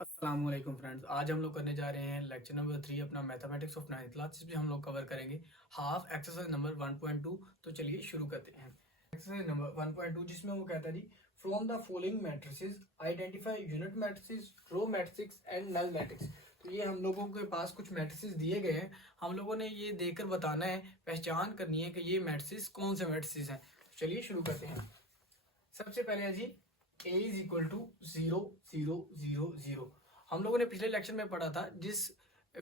अस्सलाम वालेकुम फ्रेंड्स। आज हम लोग करने जा रहे हैं लेक्चर नंबर 3 अपना मैथमेटिक्स ऑफ 9th क्लास, जिसमें हम लोग कवर करेंगे हाफ एक्सरसाइज नंबर 1.2। तो चलिए शुरू करते हैं एक्सरसाइज नंबर 1.2, जिसमें वो कहता है जी from the following matrices identify unit matrices, row matrix and null matrix. तो ये हम लोगों के पास कुछ मैट्रिसेस दिए गए हैं, हम लोगों ने ये देखकर बताना है, पहचान करनी है कि ये मैट्रिसेस कौन से मैट्रिसेस हैं। चलिए शुरू करते हैं। सबसे पहले है जी a इज इक्वल टू 0 0 0 0। हम लोगों ने पिछले लेक्चर में पढ़ा था जिस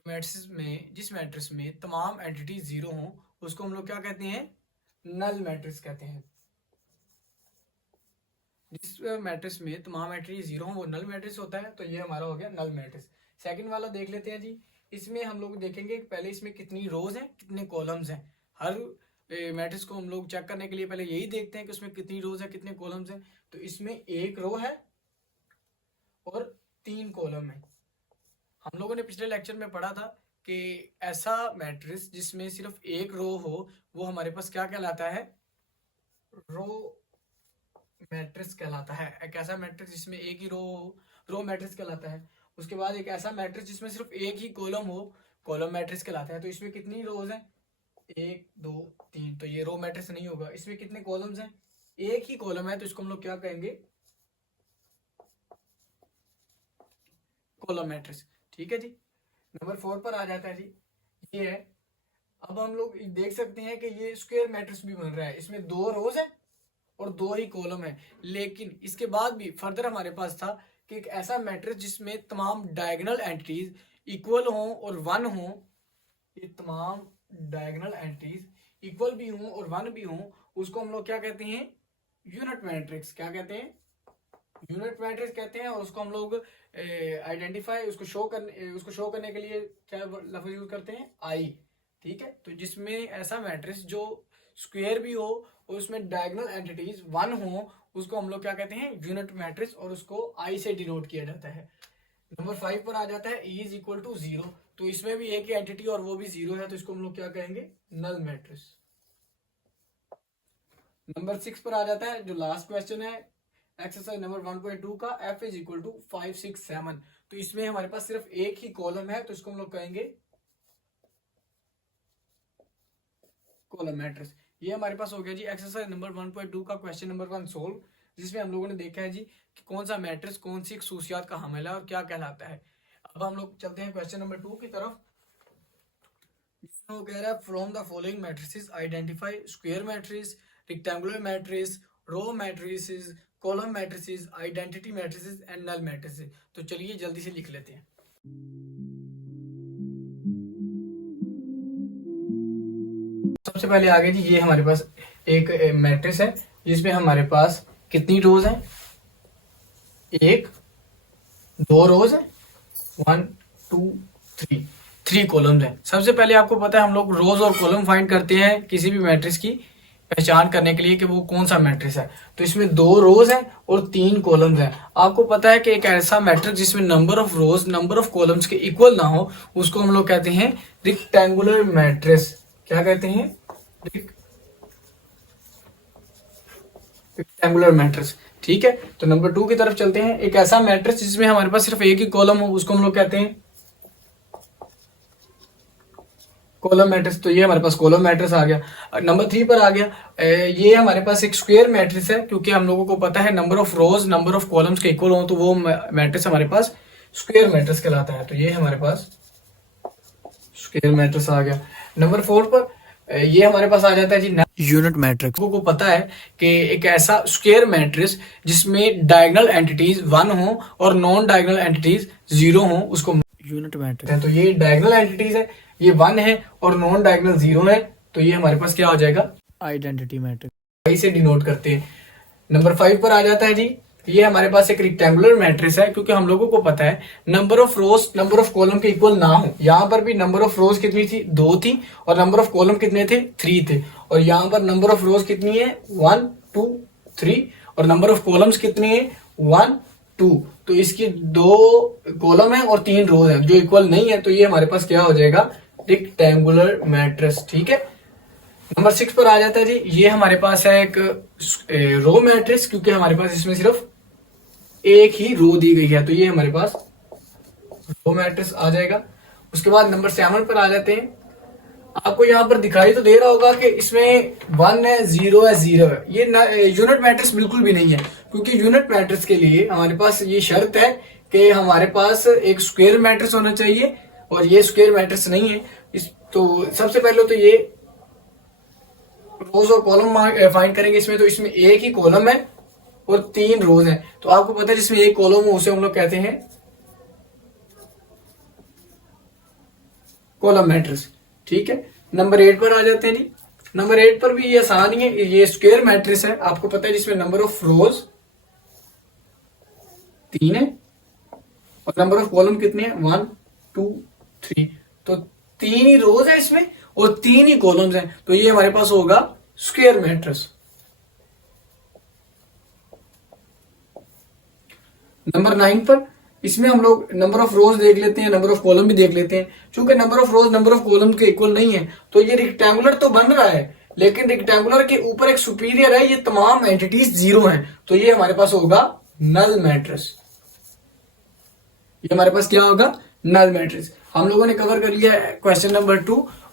मैट्रिक्स में तमाम एंटिटी जीरो हों उसको हम लोग क्या कहते हैं, नल मैट्रिक्स कहते हैं। जिस मैट्रिक्स में तमाम एंटिटी जीरो हों वो नल मैट्रिक्स होता है। तो ये हमारा हो गया नल मैट्रिक्स। सेकंड वाला देख लेते हैं जी। इसमें हम लोग देखेंगे पहले इसमें कितनी रोज हैं कितने कॉलम्स हैं। हर मैट्रिक्स को हम लोग चेक करने के लिए पहले यही देखते हैं कि उसमें कितनी रोज है कितने कॉलम्स हैं। तो इसमें एक रो है और 3 कॉलम है। हम लोगों ने पिछले लेक्चर में पढ़ा था कि ऐसा मैट्रिक्स जिसमें सिर्फ एक रो हो वो हमारे पास क्या कहलाता है, रो मैट्रिक्स कहलाता है। एक ऐसा मैट्रिक्स जिसमें एक ही रो हो, रो मैट्रिक्स कहलाता है। उसके बाद एक ऐसा मैट्रिक्स जिसमें सिर्फ एक ही कॉलम हो, कॉलम मैट्रिक्स कहलाता है। तो इसमें कितनी रोज हैं, 1 2 3। तो ये रो मैट्रिक्स नहीं होगा। इसमें कितने कॉलम्स हैं, एक ही कॉलम है, तो इसको हम लोग क्या कहेंगे, कॉलम मैट्रिक्स। ठीक है जी। नंबर 4 पर आ जाता है जी, ये है। अब हम लोग देख सकते हैं कि ये स्क्वायर मैट्रिक्स भी बन रहा है। इसमें 2 रोज है और 2 ही कॉलम है। लेकिन इसके बाद भी फर्दर हमारे पास था कि एक ऐसा मैट्रिक्स जिसमें तमाम डायगोनल एंटिटीज इक्वल हों और 1 हों। ये तमाम डायगोनल एंटिटीज इक्वल भी हों और 1 भी हों, उसको हम लोग क्या कहते हैं, यूनिट मैट्रिक्स। क्या कहते हैं, यूनिट मैट्रिक्स कहते हैं। और उसको हम लोग आइडेंटिफाई, उसको शो करने के लिए क्या लफ्ज यूज करते हैं, आई। ठीक है। तो जिसमें ऐसा मैट्रिक्स जो स्क्वायर भी हो और उसमें डायगोनल एंटिटीज 1 हो, उसको हम लोग क्या कहते हैं, यूनिट मैट्रिक्स, और उसको आई से डिनोट किया जाता है। नंबर 5 पर आ जाता है E इज इक्वल टू 0। तो इसमें भी एक ही एंटिटी और वो भी 0 है, तो इसको हम लोग क्या कहेंगे, नल मैट्रिक्स। नंबर 6 पर आ जाता है जो लास्ट क्वेश्चन है एक्सरसाइज नंबर 1.2 का, F इज इक्वल टू 5 6 7। तो इसमें हमारे पास सिर्फ एक ही कॉलम है, तो इसको हम लोग कहेंगे कॉलम मैट्रिक्स। ये हमारे पास हो गया जी एक्सरसाइज नंबर 1.2 का क्वेश्चन नंबर 1 सोल्व, जिसमें हम लोगों ने देखा है जी कि कौन सा मैट्रिक्स कौन सी खसूसियात का हामिल है और क्या कहलाता है। अब हम लोग चलते हैं क्वेश्चन नंबर 2 की तरफ, जिसमें वो कह रहा है from the following matrices identify square matrix, rectangular matrix, row matrices, column matrices, identity matrices and null matrices. तो चलिए जल्दी से लिख लेते हैं। सबसे पहले आगे जी, ये हमारे पास एक मैट्रिक्स है जिसमें हमारे पास कितनी रोज है, 1 2 रोज है, 1 2 3 3 कॉलम्स हैं। सबसे पहले आपको पता है हम लोग रोज और कॉलम फाइंड करते हैं किसी भी मैट्रिक्स की पहचान करने के लिए कि वो कौन सा मैट्रिक्स है। तो इसमें 2 रोज हैं और 3 कॉलम्स हैं। आपको पता है कि एक ऐसा मैट्रिक्स जिसमें number of rose number of columns के इक्वल ना हो उसको हम लोग कहते हैं रेक्टेंगुलर मैट्रिक्स। क्या कहते हैं, रेक्टेंगुलर मैट्रिक्स। ठीक है। तो नंबर 2 की तरफ चलते हैं। एक ऐसा मैट्रिक्स जिसमें हमारे पास सिर्फ एक ही कॉलम हो उसको हम लोग कहते हैं कॉलम मैट्रिक्स। तो ये हमारे पास कॉलम मैट्रिक्स आ गया। नंबर 3 पर आ गया, ये हमारे पास एक स्क्वायर मैट्रिक्स है, क्योंकि हम लोगों को पता है number of rose number of columns के इक्वल हो तो वो मैट्रिक्स हमारे पास स्क्वायर मैट्रिक्स कहलाता है। तो ये हमारे पास स्क्वायर मैट्रिक्स आ गया। नंबर 4 पर ये हमारे पास आ जाता है जी यूनिट मैट्रिक्स। को पता है कि एक ऐसा स्क्वायर मैट्रिक्स जिसमें डायगोनल एंटिटीज 1 हो और नॉन डायगोनल एंटिटीज 0 हो उसको यूनिट मैट्रिक्स है। तो ये डायगोनल एंटिटीज है, ये 1 है और नॉन डायगोनल 0 है, तो ये हमारे पास क्या हो जाएगा, आइडेंटिटी मैट्रिक्स। ऐसे डिनोट करते हैं। नंबर 5 पर आ जाता है जी, ये हमारे पास एक रेक्टेंगुलर मैट्रिक्स है, क्योंकि हम लोगों को पता है number of rose number of column के इक्वल ना हो। यहाँ पर भी नंबर ऑफ रोज कितनी थी, 2 थी, और नंबर ऑफ कॉलम कितने थे, 3 थे। और यहाँ पर नंबर ऑफ रोज कितनी है, 1 2 3, और नंबर ऑफ कॉलम्स कितने हैं, 1 2। तो इसकी 2 कॉलम है और 3 रोज है जो इक्वल नहीं है, तो ये हमारे पास क्या हो जाएगा, रेक्टेंगुलर मैट्रिक्स। ठीक है। नंबर 6 पर आ जाता है जी, ये हमारे पास है एक रो मैट्रिक्स, क्योंकि हमारे पास इसमें सिर्फ एक ही रो दी गई है, तो ये हमारे पास वो मैट्रिक्स आ जाएगा। उसके बाद नंबर 7 पर आ जाते हैं। आपको यहाँ पर दिखाई तो दे रहा होगा कि इसमें 1 है, 0 है, 0 है। ये यूनिट मैट्रिक्स बिल्कुल भी नहीं है, क्योंकि यूनिट मैट्रिक्स के लिए हमारे पास ये शर्त है कि हमारे पास एक स्क्वायर मैट्रिक्स होना चाहिए, और ये स्क्वायर मैट्रिक्स नहीं है। तो सबसे पहले तो ये रोज और कॉलम फाइंड करेंगे इसमें। तो इसमें एक ही कॉलम है और 3 रोज हैं। तो आपको पता है जिसमें एक कॉलम हो उसे हम लोग कहते हैं कॉलम मैट्रिक्स। ठीक है, नंबर 8 पर आ जाते हैं जी। नंबर 8 पर भी ये आसान ही है, ये स्क्वायर मैट्रिक्स है। आपको पता है जिसमें नंबर ऑफ रोज 3 है और नंबर ऑफ कॉलम कितने हैं, 1 2 3। तो 3 ही रोज है इसमें और 3 ही कॉलम्स हैं। तो ये हमारे पास होगा स्क्वायर मैट्रिक्स। नंबर 9 पर इसमें हम लोग नंबर ऑफ रोज देख लेते हैं, नंबर ऑफ कॉलम भी देख लेते हैं। चूंकि number of rose number of column के इक्वल नहीं है, तो ये रेक्टेंगुलर तो बन रहा है, लेकिन रेक्टेंगुलर के ऊपर एक सुपीरियर है, ये तमाम एंटिटीज 0 हैं। तो ये हमारे पास होगा नल मैट्रिक्स। ये हमारे पास क्या होगा, नल मैट्रिक्स। हम लोगों ने कवर कर लिया क्वेश्चन नंबर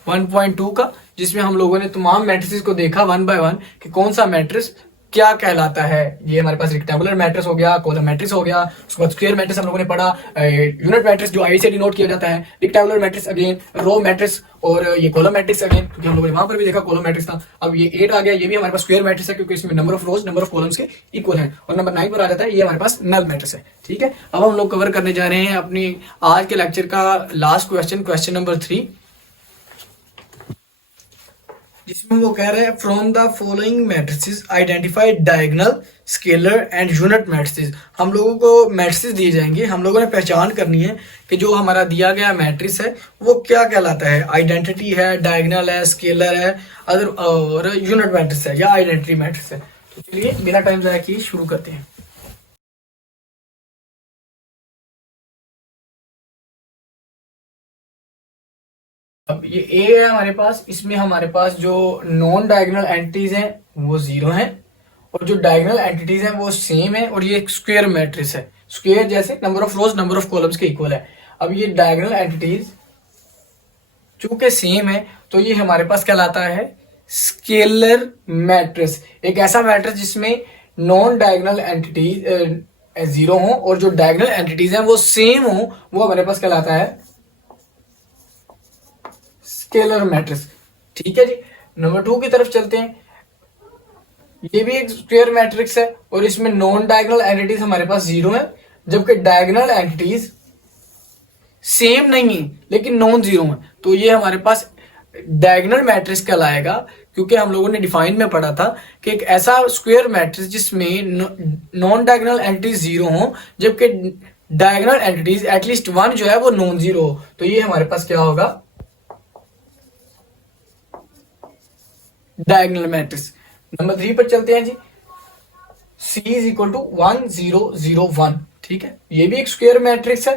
1.2 का, जिसमें हम लोगों ने तमाम मैट्रिक्स को देखा 1 बाय 1 कि कौन सा मैट्रिक्स क्या कहलाता है। ये हमारे पास रेक्टेंगुलर मैट्रिक्स हो गया, कॉलम मैट्रिक्स हो गया, उसके बाद स्क्वायर मैट्रिक्स हम लोगों ने पढ़ा, यूनिट मैट्रिक्स जो आई से डिनोट किया जाता है, rectangular matrix again, row matrix और ये कॉलम मैट्रिक्स अगेन, क्योंकि हम लोगों ने वहां पर भी देखा कॉलम मैट्रिक्स था। अब ये 8 आ गया, ये भी हमारे पास स्क्वायर मैट्रिक्स है, क्योंकि इसमें number of rose number of columns के इक्वल है। और नंबर 9 पर आ जाता है, ये हमारे पास नल मैट्रिक्स है। ठीक है, अब हम लोग कवर करने जा रहे हैं अपनी आज के लेक्चर का लास्ट क्वेश्चन, क्वेश्चन नंबर 3, जिसमें वो कह रहे हैं from the following matrices identify diagonal, scalar and unit matrices. हम लोगों को मैट्रिसेस दिए जाएंगे, हम लोगों ने पहचान करनी है कि जो हमारा दिया गया मैट्रिक्स है वो क्या कहलाता है। आइडेंटिटी है, डायगोनल है, स्केलर है, अदर और यूनिट मैट्रिक्स है या आइडेंटिटी मैट्रिक्स है। तो चलिए बिना टाइम ज़ाया किए शुरू करते हैं। अब ये ए है हमारे पास, इसमें हमारे पास जो नॉन डायगोनल एंटिटीज हैं वो 0 हैं और जो डायगोनल एंटिटीज हैं वो सेम है, और ये एक स्क्वायर मैट्रिक्स है। स्क्वायर जैसे number of rose number of columns के इक्वल है। अब ये डायगोनल एंटिटीज चूंकि सेम है, तो ये हमारे पास कहलाता है स्केलर मैट्रिक्स। एक ऐसा मैट्रिक्स जिसमें नॉन डायगोनल एंटिटीज 0 हो और जो डायगोनल एंटिटीज हैं वो सेम हो, वो हमारे पास कहलाता है स्केलर मैट्रिक्स। ठीक है जी, नंबर 2 की तरफ चलते हैं। ये भी एक स्क्वायर मैट्रिक्स है और इसमें नॉन डायगोनल एंटिटीज हमारे पास 0 है, जबकि डायगोनल एंटिटीज सेम नहीं है लेकिन नॉन 0 है। तो ये हमारे पास डायगोनल मैट्रिक्स कहलाएगा, क्योंकि हम लोगों ने डिफाइन में पढ़ा था कि एक ऐसा स्क्वायर मैट्रिक्स जिसमें नॉन डायगोनल एंटिटीज 0 हो, जबकि डायगोनल एंटिटीज एटलीस्ट 1 जो है वो नॉन 0 हो। तो ये हमारे पास क्या होगा, डायगोनल मैट्रिक्स। नंबर 3 पर चलते हैं जी। C is equal to 1 0 0 1। ठीक है, ये भी एक स्क्वायर मैट्रिक्स है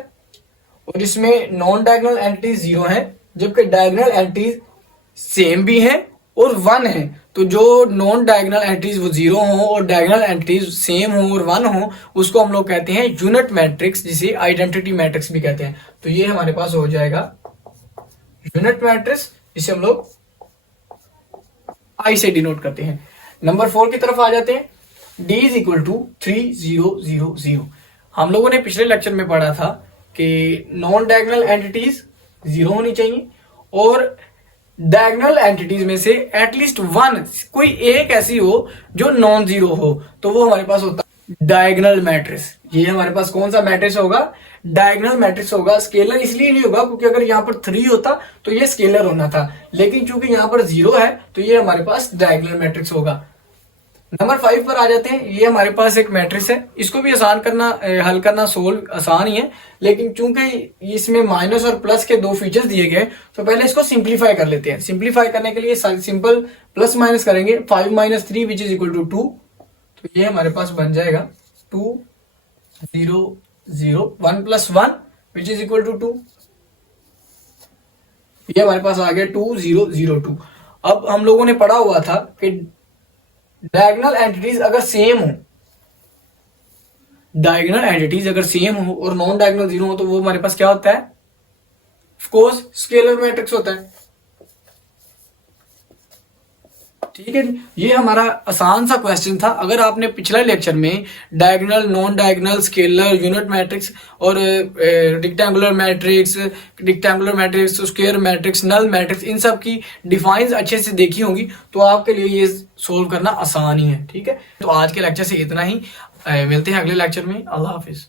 और इसमें नॉन डायगोनल एंटिटीज 0 है, जबकि डायगोनल एंटिटीज सेम भी है और 1 है। तो जो नॉन डायगोनल एंटिटीज वो 0 हो और डायगोनल एंटिटीज सेम हो और 1 हो, उसको हम लोग कहते हैं यूनिट मैट्रिक्स, जिसे आइडेंटिटी मैट्रिक्स भी कहते हैं। तो ये हमारे पास हो जाएगा यूनिट मैट्रिक्स, जिसे हम लोग आई से डिनोट करते हैं। नंबर 4 की तरफ आ जाते हैं। D is equal to 3 0 0 0। हम लोगों ने पिछले लेक्चर में पढ़ा था कि नॉन डायगोनल एंटिटीज 0 होनी चाहिए और डायगोनल एंटिटीज में से एटलीस्ट 1 कोई एक ऐसी हो जो नॉन 0 हो, तो वो हमारे पास होता है डायगोनल मैट्रिक्स। ये हमारे पास कौन सा मैट्रिक्स होगा, डायगोनल मैट्रिक्स होगा। स्केलर इसलिए नहीं होगा क्योंकि अगर यहाँ पर 3 होता तो ये स्केलर होना था, लेकिन चूंकि यहाँ पर 0 है तो ये हमारे पास डायगोनल मैट्रिक्स होगा। नंबर 5 पर आ जाते हैं। ये हमारे पास एक मैट्रिक्स है, इसको भी आसान करना, हल करना, सोल्व आसान ही है, लेकिन चूंकि इसमें माइनस और प्लस के 2 फीचर्स दिए गए, तो पहले इसको सिंप्लीफाई कर लेते हैं। सिंप्लीफाई करने के लिए सिंपल प्लस माइनस करेंगे, 5 - 3 विच इज इक्वल टू 2। तो ये हमारे पास बन जाएगा 2 0 0 1 + 1 विच इज इक्वल टू 2। ये हमारे पास आ गया 2 0 0 2। अब हम लोगों ने पढ़ा हुआ था कि डायगोनल एंटिटीज अगर सेम हो, डायगोनल एंटिटीज अगर सेम हो और नॉन डायगोनल जीरो हो तो वो हमारे पास क्या होता है, ऑफ कोर्स स्केलर मैट्रिक्स होता है। ठीक है जी, ये हमारा आसान सा क्वेश्चन था। अगर आपने पिछला लेक्चर में diagonal, non diagonal, scalar, unit matrix और rectangular matrix, square matrix, null matrix, इन सब की डिफाइंस अच्छे से देखी होंगी तो आपके लिए ये सोल्व करना आसान ही है। ठीक है, तो आज के लेक्चर से इतना ही। मिलते हैं अगले लेक्चर में। अल्लाह हाफिज।